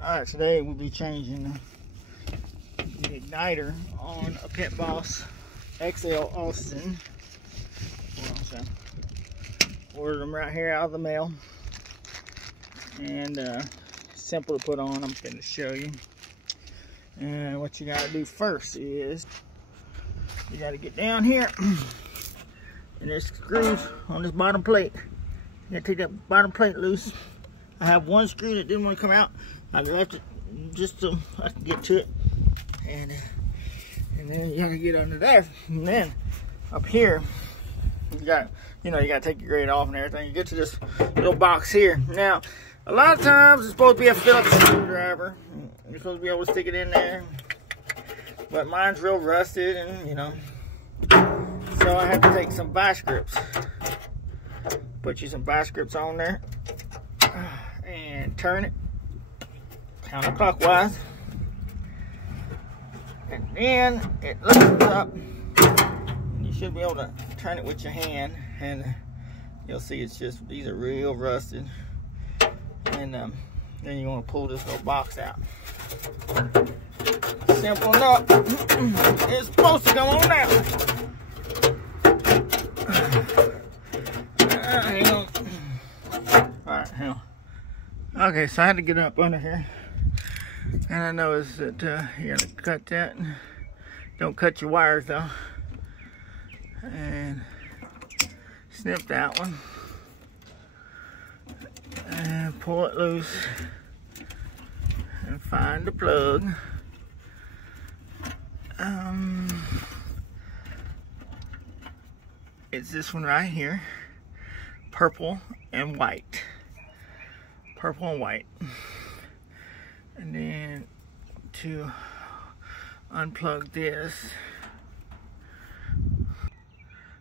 Alright, today we'll be changing the igniter on a Pit Boss XL Austin. So, ordered them right here out of the mail. And simple to put on, I'm going to show you. And what you got to do first is you got to get down here and there's screws on this bottom plate. You got to take that bottom plate loose. I have one screw that didn't want to come out. I left it just so I can get to it, and then you gotta get under there, and then up here you got to take your grate off and everything. You get to this little box here. Now, a lot of times it's supposed to be a Phillips screwdriver. You're supposed to be able to stick it in there, but mine's real rusted, and so I have to take some vice grips. Put you some vice grips on there and turn it counterclockwise, and then it lifts up. You should be able to turn it with your hand, and you'll see it's just, these are real rusted. And then you want to pull this little box out. Simple enough. It's supposed to go on out. Hang on. Alright, hang on. Okay, so I had to get up under here. And I noticed that you gotta cut that. Don't cut your wires though. And snip that one. And pull it loose. And find the plug. It's this one right here. Purple and white. Purple and white. And then to unplug this.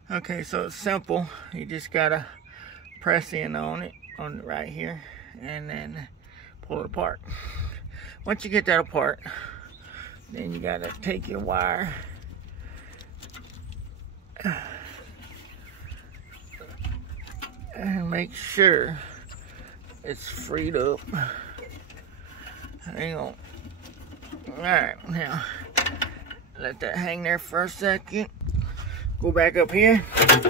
Okay, so it's simple. You just gotta press in on it, right here, and then pull it apart. Once you get that apart, then you gotta take your wire and make sure it's freed up. Hang on. Alright, now let that hang there for a second. Go back up here. Get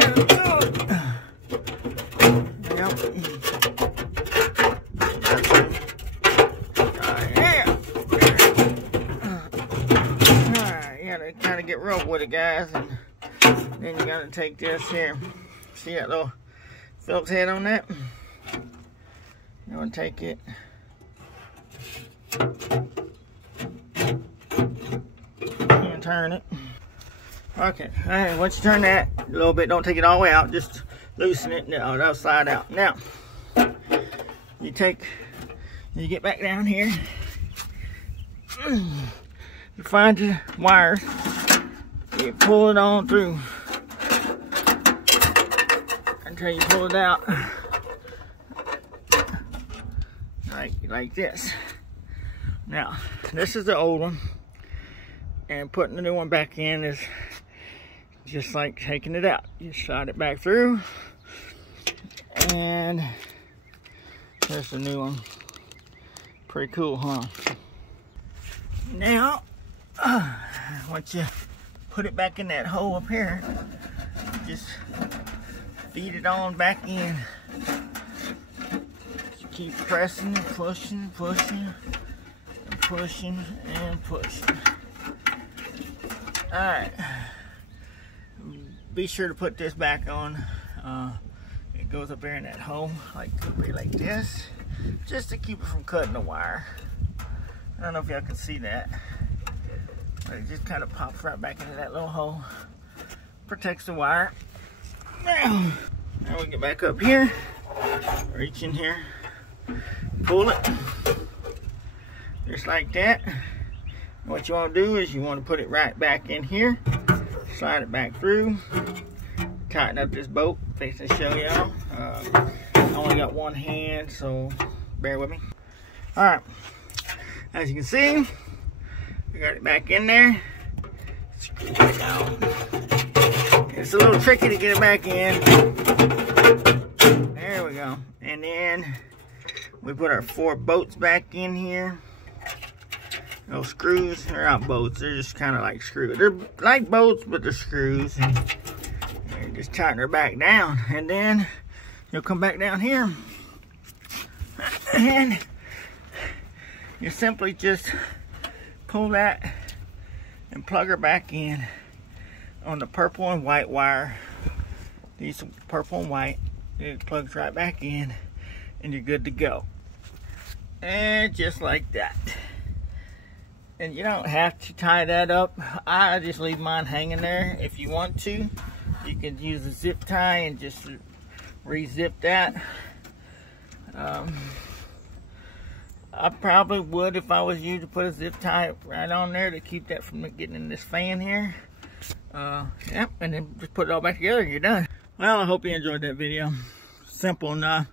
it good. Yep. Yeah. Alright, you gotta kind of get rough with it, guys. And then you gotta take this here. See that little Phillips head on that? You want to take it and turn it. Okay, alright, once you turn that a little bit, don't take it all the way out, just loosen it, no, that'll slide out. Now, you get back down here, you find your wires, you pull it on through until you pull it out. Like this. Now, this is the old one, and putting the new one back in is just like taking it out. You slide it back through, and there's the new one. Pretty cool, huh? Now, once you put it back in that hole up here, just feed it on back in. Keep pressing, pushing, pushing, and pushing, and pushing. Alright. Be sure to put this back on. It goes up there in that hole, like this, just to keep it from cutting the wire. I don't know if y'all can see that, but it just kind of pops right back into that little hole. Protects the wire. Now we get back up here, reach in here. Pull it just like that. What you want to do is you want to put it right back in here, slide it back through, tighten up this bolt. Fixing to show y'all. I only got one hand, so bear with me. All right, as you can see, we got it back in there. Screw it down. It's a little tricky to get it back in. There we go. And then We put our 4 bolts back in here. Those screws, they're not bolts, they're just kind of like screws. They're like bolts, but they're screws. And you just tighten her back down. And then you'll come back down here. And you simply just pull that and plug her back in on the purple and white wire. These purple and white. It plugs right back in and you're good to go. And just like that. And you don't have to tie that up. I just leave mine hanging there. If you want to, you can use a zip tie and just re-zip that. I probably would, if I was you, to put a zip tie right on there to keep that from getting in this fan here. Yep, and then just put it all back together and you're done. Well, I hope you enjoyed that video. Simple enough.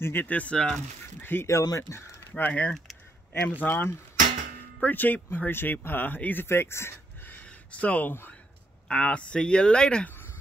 You get this heat element right here, Amazon. Pretty cheap, easy fix. So, I'll see you later.